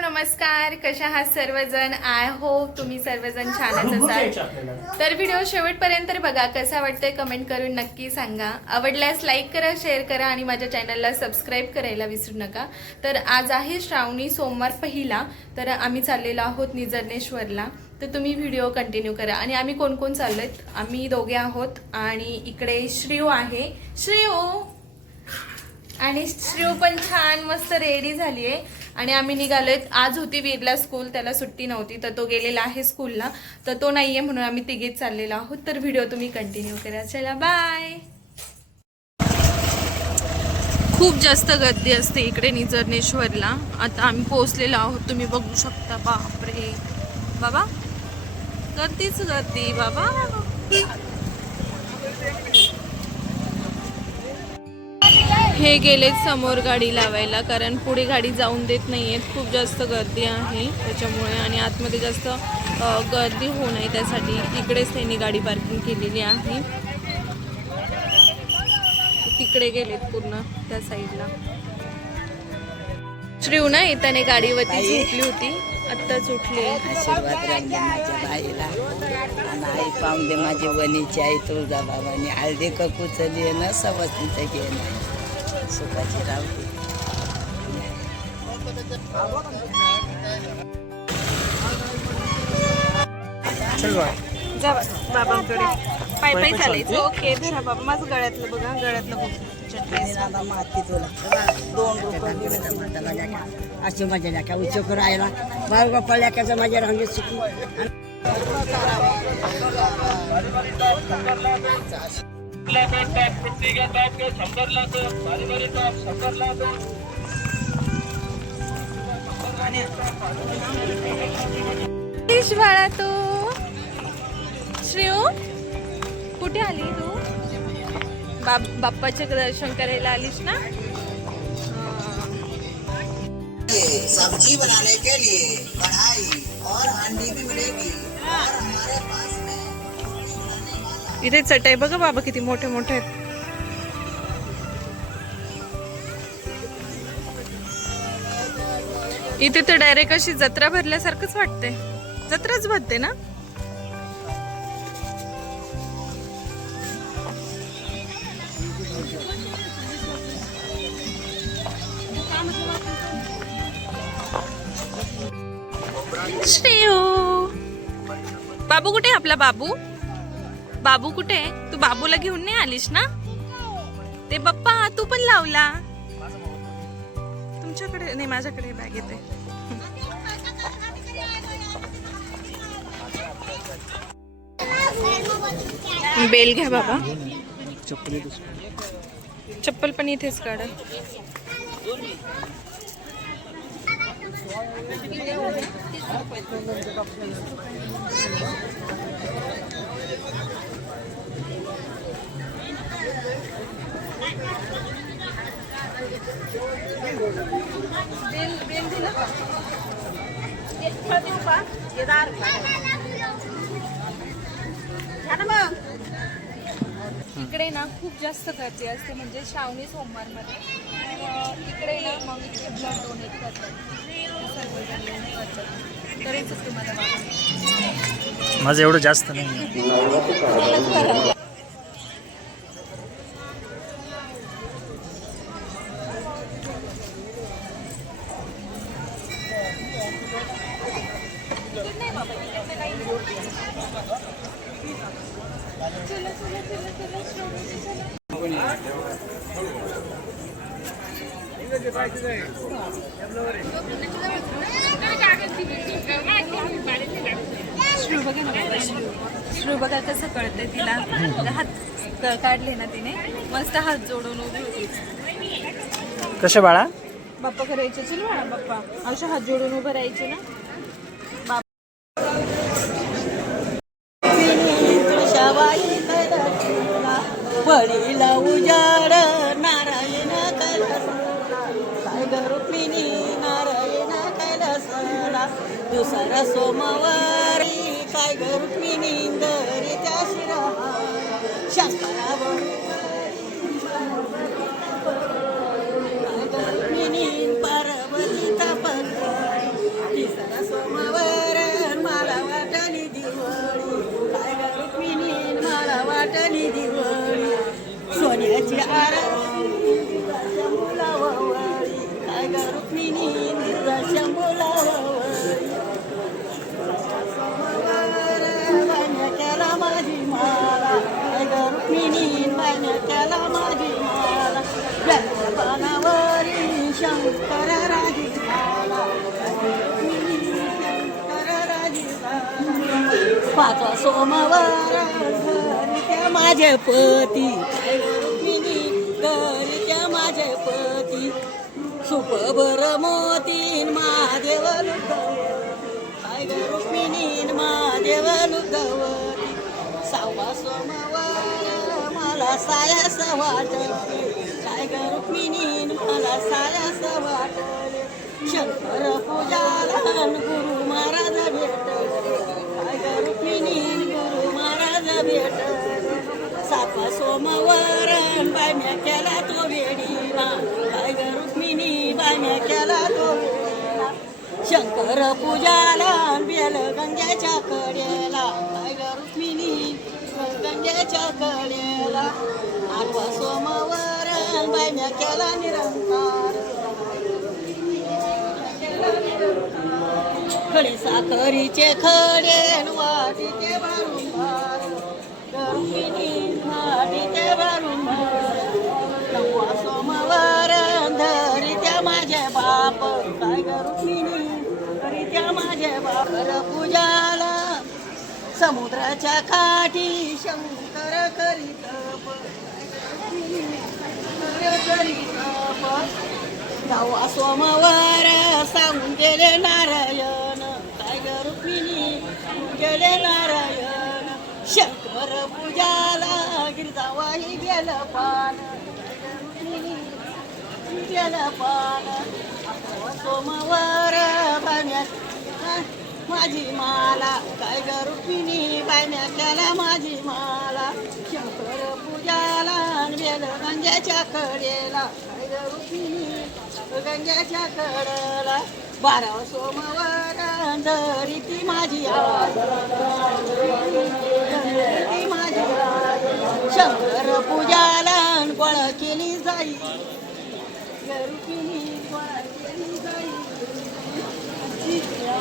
नमस्कार कशा आहात सर्वजण? आय होप तुम्ही सर्वजण छानच असाल. तर व्हिडिओ शेवटपर्यंत बघा कसा वाटतंय कमेंट करून नक्की सांगा. आवडल्यास लाईक करा शेअर करा आणि माझ्या चॅनलला सबस्क्राईब करायला विसरू नका. तर आज आहे श्रावणी सोमवार पहिला. तर आम्ही चाललेलो आहोत निजरनेश्वरला तर तुम्ही व्हिडिओ कंटिन्यू करा. आणि आम्ही कोण कोण चाललोय? आम्ही दोघे आहोत आणि इकडे श्रीव आहे. श्रीव आणि श्रीव पण छान मस्त रेडी झाली आहे आणि आम्ही निघालोय आज होती वीरला स्कूल त्याला सुट्टी नव्हती तर तो गेलेला आहे स्कूलला तर तो नाही आहे म्हणून आम्ही तिघेच चाललेलो आहोत. तर व्हिडिओ तुम्ही कंटिन्यू करा. चला बाय खूप जास्त गर्दी असते इकडे निजरनेश्वरला. आता आम्ही पोहोचलेलो आहोत. तुम्ही बघू शकता. बापरे. बाबा गर्दीच गर्दी. बाबा. हे गेलेत समोर गाडी लावायला कारण पुढे गाडी जाऊन देत नाहीयेत. खूप जास्त गर्दी आहे त्याच्यामुळे आणि आतमध्ये जास्त गर्दी होऊ नये त्यासाठी. इकडेच त्यांनी गाडी पार्किंग केलेली आहे. तिकडे गेलेत पूर्ण त्या साईडला. श्रीव ना येताने गाडीवरती झोपली होती. आत्ताच उठली. आशीर्वाद राहिले माझ्या बाईला. आणि आई पाहून दे माझी वणीची आई तुळजाबाबांनी हळदी ककूचं लिहिणं सवस्तीचं घेणं. सुखाची बाबांकडे. पाय पाय चालायचं. ओके धरा बाबा. माझं गळ्यातलं बघा गळ्यातलं बघ. माती तुला. दोन रुपये दिले. तर म्हणता माझ्या माझ्या लेखा उच्च राहिला बाळ तू. श्रेयू कुठे आली तू? बाप बाप्पाचे दर्शन करायला आलीस ना. सब्जी बनाने के लिए कढ़ाई और हांडी भी मिलेगी। और हमारे पास इथे चटई बघा बाबा किती मोठे मोठे आहेत. इथे तर डायरेक्ट अशी जत्रा भरल्यासारखंच वाटते जत्राच भरते ना? श्रेयू. बाबू कुठे आहे आपला बाबू? बाबू कुठे आहे? तू बाबूला घेऊन नाही आलीस ना? ते बाप्पा तू पण लावला. तुमच्याकडे नाही माझ्याकडे बॅग येते. बेल घ्या बाबा. चप्पल पण इथेच काढा. बेल बेल दिलं का? एक फळ देऊ का? दार घ्या ना मग. इकडे ना खूप जास्त गर्दी असते म्हणजे श्रावणी सोमवारमध्ये. इकडे ना मग इथे ब्लड डोनेट करतात. सर्वजण donate करतात करायचंच तुम्हाला माझं एवढं जास्त नाही श्रू बघा ना श्रू. बघा कसं कळतंय तिला. हात काढले ना तिने. मस्त हात जोडून उभी होती. कसे बाळा? बाप्पा करायचे चल म्हणा बाप्पा. अशा हात जोडून उभं राहायचे ना. दुसरा सोमवारी काय ग रुक्मिणी दरी त्या शिरा शंकरा विठ्ठला माझी माला व्यक्तपणावरील शंकर राजी राजी पाचवा सोमवार त्या माझे पती मिनी त्या माझे पती सुपबर मोतीन महादेव काय रुक्मिणीन महादेव लुगवती सावा सोमवार मला सायास वाटले. काय ग रुक्मिणी मला सायास वाटले. शंकर पूजाला गुरु महाराज भेटले. काय ग रुक्मिणी गुरु महाराज भेटले. सापा सोमवरण बाम्या केला तो वेडीला. काय ग रुक्मिणी बाम्या केला तो वेडीला. शंकर पूजाला बेल गंग्याच्या कडेला. काय ग रुक्मिणी गंग्याच्या कडेला. आठवा सोमवार बायम्या केला निरंकार खडी साखरीचे खडे वाटीचे वारंवार रुक्मिणी वाटीचे नववा सोमवार धरित्या माझे बाप. काय ग रुक्मिणी? त्या माझे बाप. कर पूजाला समुद्राच्या काठी शंकर करी तप शंकर करी तप नववा सोमवार सांगून गेले नारायण काय ग रुक्मिणी गेले नारायण शंकर पूजाला गिरजावाही गेलं पान गेलं पान अकरावा सोमवार बाण्यात माझी माला काय ग रुक्मिणी बायण्या केला माझी माला. शंकर पूजाला वेल गंग्याच्या कडेला. काय ग गंग्याच्या कडेला. बारा सोमवार धरी ती माझी आई. ती माझी शंकर पूजाला गोळ केली जाई. ग रुक्मिणी केली जाई बाजूला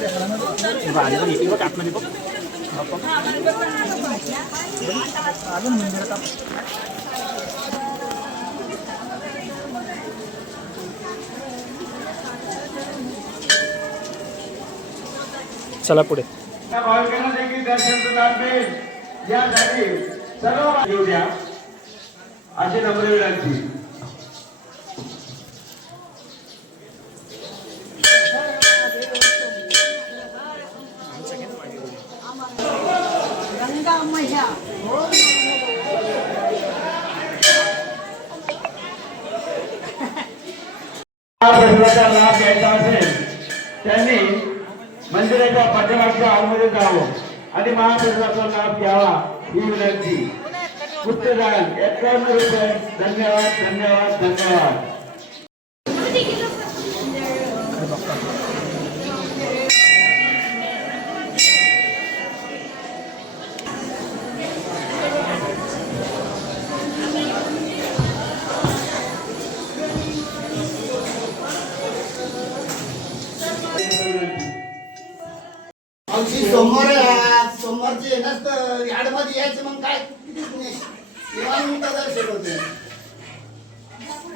इथे बघ आतमध्ये बघ बाप्पा. मंदिरात चला पुढे भाविकांना देखील दर्शन मिळेल यासाठी सर्व येऊ द्या अशी नम्र विनंती. हा लाभ घ्यायचा असेल त्यांनी मंदिराच्या पाठीमागच्या आतमध्ये जावं आणि महाप्रसादाचा लाभ घ्यावा ही विनंती. गुप्तदान एकावन्न रुपये. धन्यवाद धन्यवाद धन्यवाद.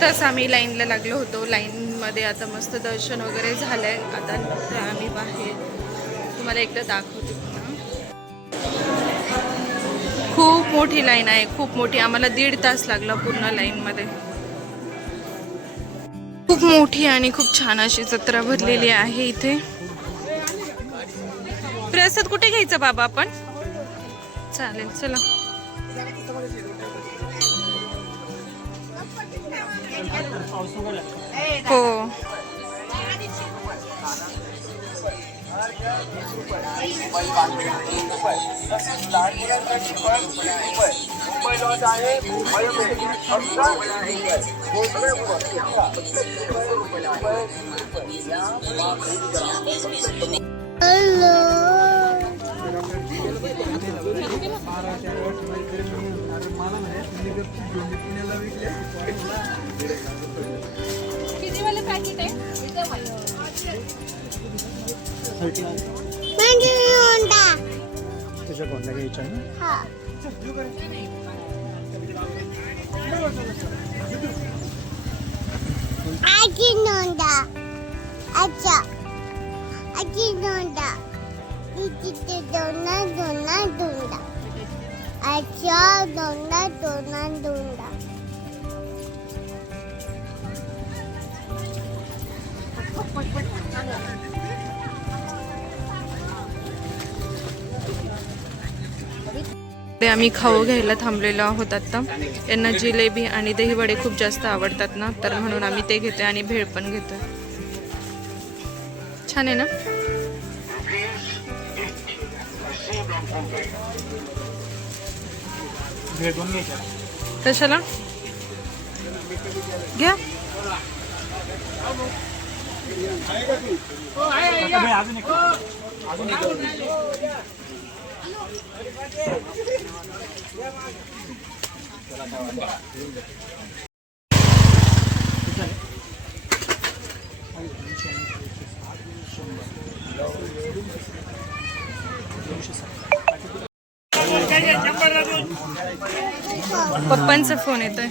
अ, तास आम्ही लाईनला लागलो होतो. लाईनमध्ये आता मस्त दर्शन वगैरे झालंय. आता आम्ही बाहेर. तुम्हाला एकदा दाखवते पुन्हा. खूप मोठी लाईन आहे. खूप मोठी. आम्हाला दीड तास लागला पूर्ण लाईनमध्ये. खूप मोठी आणि खूप छान अशी जत्रा भरलेली आहे इथे. प्रसाद कुठे घ्यायचा बाबा आपण? चालेल चला. हो. किती वाले पॅकेट आहे? तुझ्या कोणत्या घ्यायच्या आजी नोंदा. अच्छा. आजी नोंदा. तिथे दोना दोना दोंडा अच्छा दोनदा दोनदा दोनदा ते आम्ही खाऊ घ्यायला थांबलेलो आहोत आत्ता यांना जिलेबी आणि दही वडे खूप जास्त आवडतात ना तर म्हणून आम्ही ते घेतोय आणि भेळ पण घेतोय. छान आहे ना? कशाला? घ्या आता भेळ अजून एक अजून एक पप्पांचा फोन येतोय.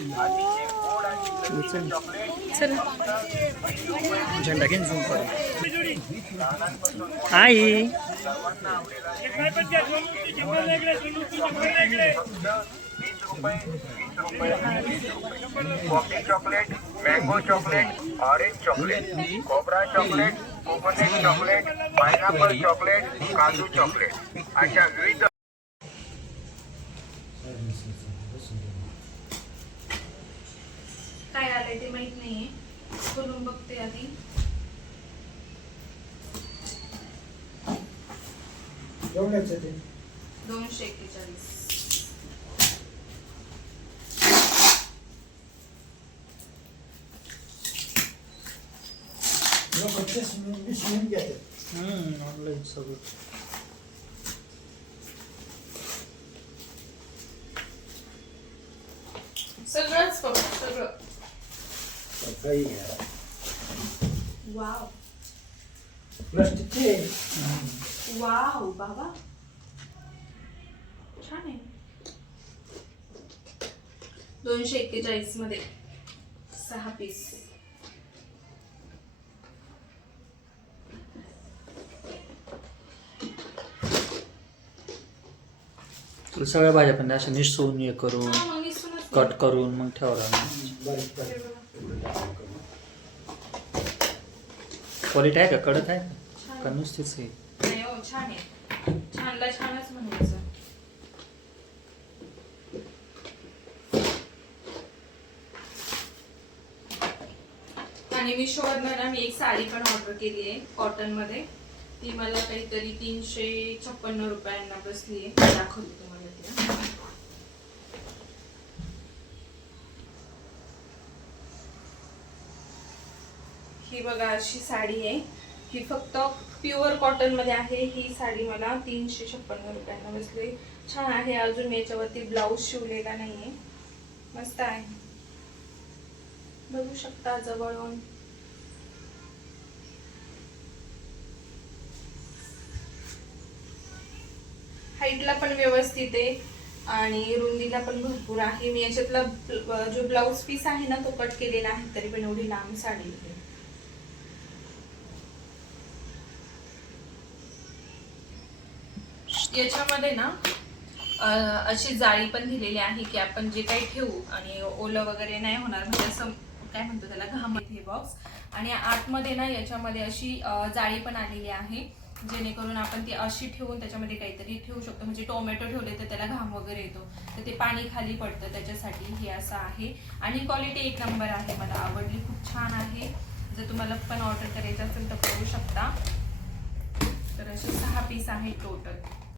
चला. झेंडा घेऊन झूम कर. आई. Coffee chocolate mango chocolate orange chocolate cobra chocolate coconut chocolate pineapple chocolate काजू चॉकलेट. अशा विविध काय आलंय ते माहीत नाहीये बघते आधी. दोनशे एक्केचाळीस. ऑनलाईन सगळं. सगळंच बघ सगळं. वाव वाव बाबा छान आहे. दोनशे एक्केचाळीसमध्ये सहा पीस सगळ्या भाज्या पण अशा निसवून हे करून कट करून मग ठेवला क्वालिटी आहे का? कडक आहे? का? का नुसतीच आहे? नाही हो छान आहे. छानला छानच म्हणायचं आणि मिशोवरनं ना मी एक साडी पण ऑर्डर केली आहे कॉटनमध्ये ती मला काहीतरी तीनशे छप्पन्न रुपयांना बसली आहे. दाखवतो तुम्हाला ती ही बघा अशी साडी आहे. ही फक्त प्युअर कॉटनमध्ये आहे. ही साडी मला तीनशे छप्पन्न रुपयांना बसली. छान आहे. अजून मी याच्यावरती ब्लाऊज शिवलेला नाहीये. मस्त आहे. बघू शकता जवळून. हाईटला पण व्यवस्थित आहे आणि रुंदीला पण भरपूर आहे. मी याच्यातला जो ब्लाऊज पीस आहे ना तो कट केलेला आहे. तरी पण एवढी लांब साडी याच्यामध्ये ना अशी जाळी पण दिलेली आहे की आपण जे काही ठेवू आणि ओलं वगैरे नाही होणार म्हणजे असं काय म्हणतो त्याला घाम हे बॉक्स आणि आतमध्ये ना याच्यामध्ये अशी जाळी पण आलेली आहे जेणेकरून आपण ती अशी ठेवून त्याच्यामध्ये काहीतरी ठेवू शकतो. म्हणजे टोमॅटो ठेवले तर त्याला घाम वगैरे येतो तर ते पाणी खाली पडतं त्याच्यासाठी हे असं आहे. आणि क्वालिटी एक नंबर आहे मला आवडली खूप छान आहे. जर तुम्हाला पण ऑर्डर करायचं असेल तर करू शकता. तर असे सहा पीस आहेत टोटल